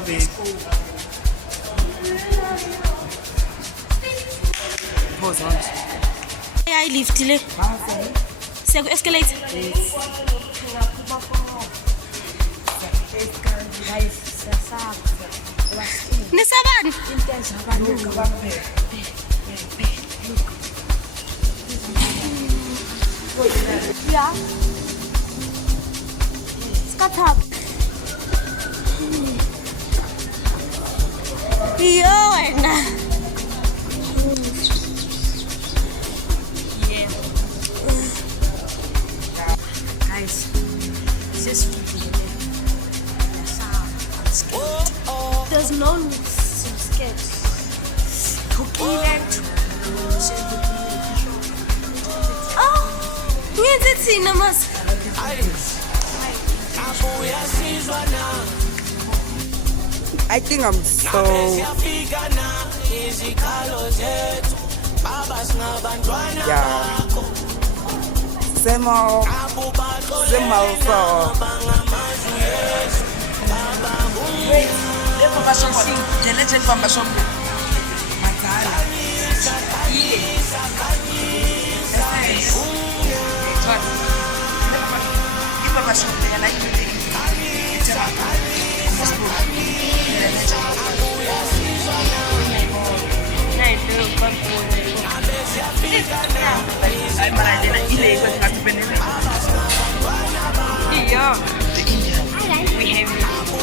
baby. Pause on. I lift le. Siya escalate. Nisabani? Yeah. Skat up. Yo, Anna. Yeah. Guys, this is there's no sketch. Oh, yes, it's cinemas. I think I'm so. Yeah. Same old song. Wait, the legend from Bashombo. Matala.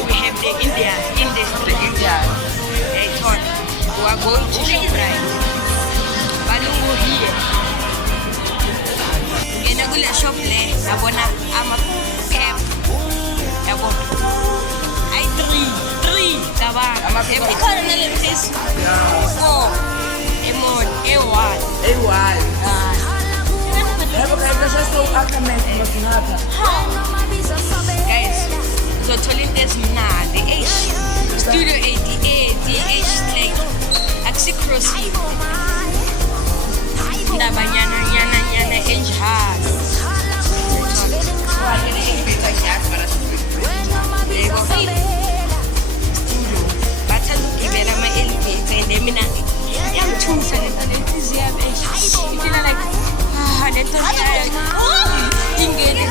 We have the India. They thought we are going to Shoprite. Balungu here. Ngena kule shop le yabona ama cap. Yabo. I 3 taba. Ikhona nale mfisi. 4. Emon A1. Guys, uzothola into ezimnandi. Studio 88, DH Slate. Axicrossing. Ndabanyana enjhaz. Bathanda ukugibela ama-elevator and mina yangithusa lento lenhliziyo yami ifila like lento ingene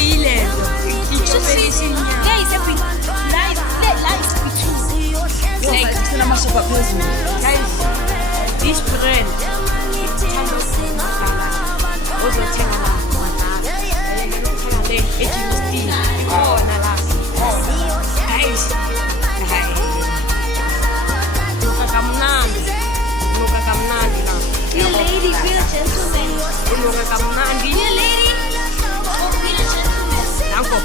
ilento ijobelisa inyama. Guys, guys, this brand uzothenga la ikhona la. Guys, Nuka kamnandi la. Dear lady, real gentleman. Nuka kamnandi. Dear lady, oh, real gentleman. Nanko.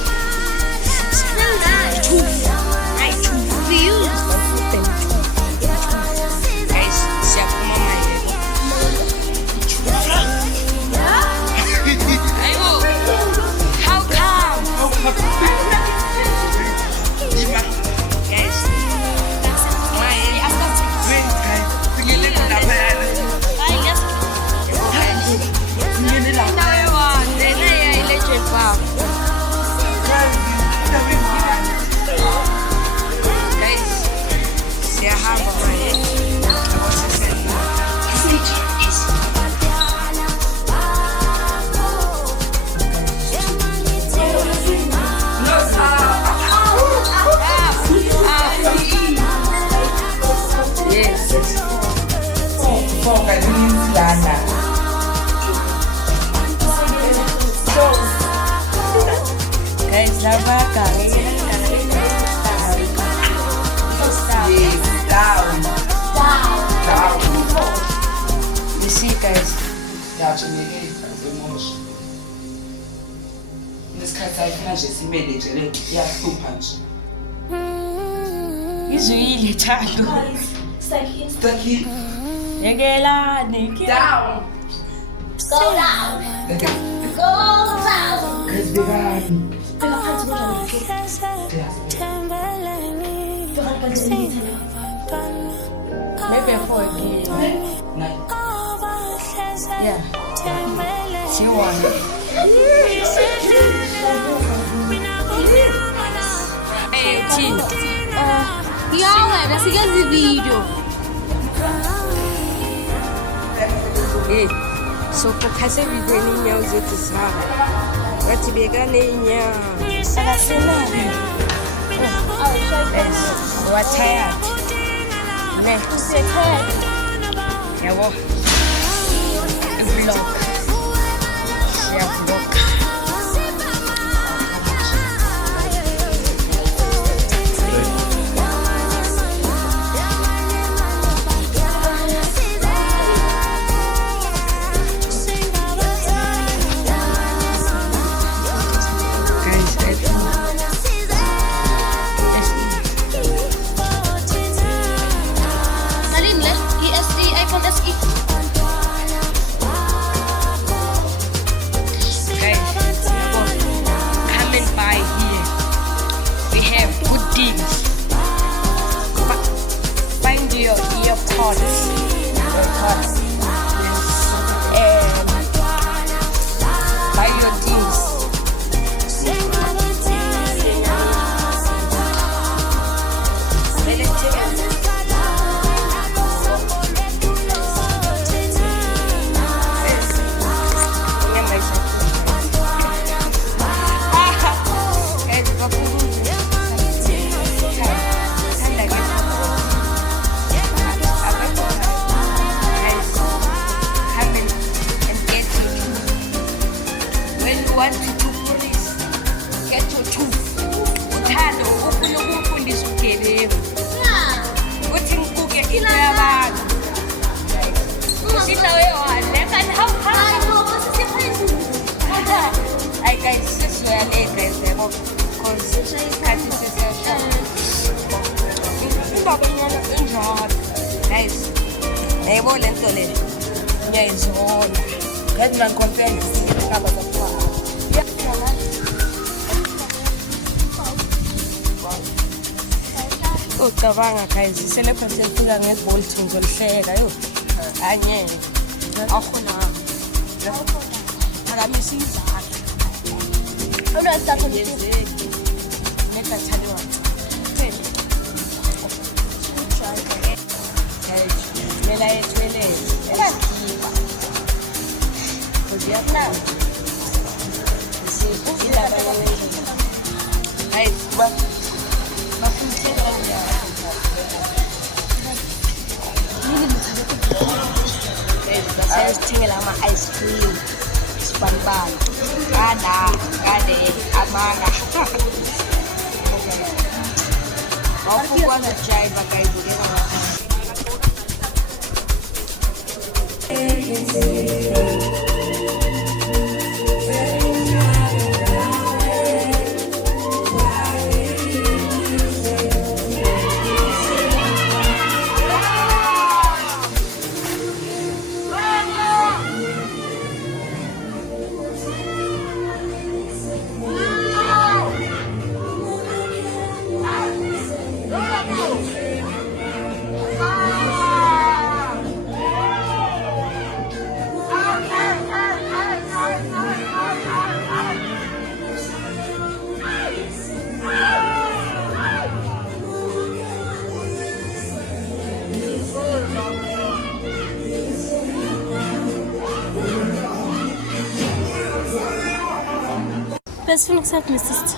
Smell that. For you. Guys, siyaphuma manje. Ayo. How come? Guys. You see, guys. Izwile Thando. Stuck in. Yekelane. Down. Go down. Go down. Guys, began. Maybe 4 Yeah. She won. 18. wena sikezi video. So khakhase video n'inyawo zethu zaba bathi bekanenyawo Akaselana. wathired ne Usekhaya. yabo i-vlog siyavlog Salin le, ESD iPhone SE. come and buy here. We have good deals. Find your earpods. And buy your deals. Want to do please get your tooth uthando ufuna ukufundisa ugebengu uthi ngikuke into yabantu usidla wewane kanti hayi guys sesiyoyale guys yabo because isikhathi sesiyashaya ubabanyana enjalo guys yayibona le nto le ngiyayizona ngathi mangiconfense isikaba zakuqala ucabanga guys iselapha sefika nge-Bolt ngizolihleka yo angeke awukhonanga phakamisa izandla yenzeki nedathaliwa mela yethuelele elakhipha kodiyakuna hayi sayasithengela ama-ice cream sibanibani kade amanga awukukwazi ukujayiva guys Best friend accept my sister.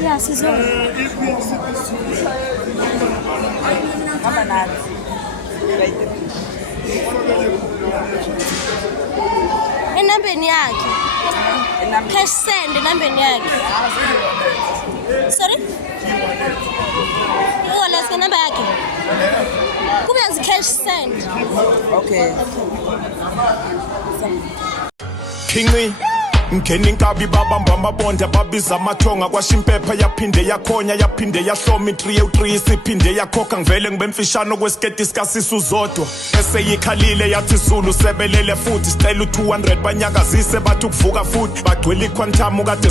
Yeah, she's on. Enambeni yakhe. Cash send enambeni yakhe. Sorry? Wallet ke number yakhe. Kube yazi cash send. Okay. Kingi ngeni inkabi babamba amabonde babiza amathonga kwashimpepha yaphinde yakhonya yaphinde yahloma 303 isiphinde yakhokha ngivele ngibemfishano kwesiketi sikasisu zodwa eseyikhalile yathi Zulu sebelele futhi sicela u200 banyakazise bathi ukuvuka futhi bagcwele iquantum kade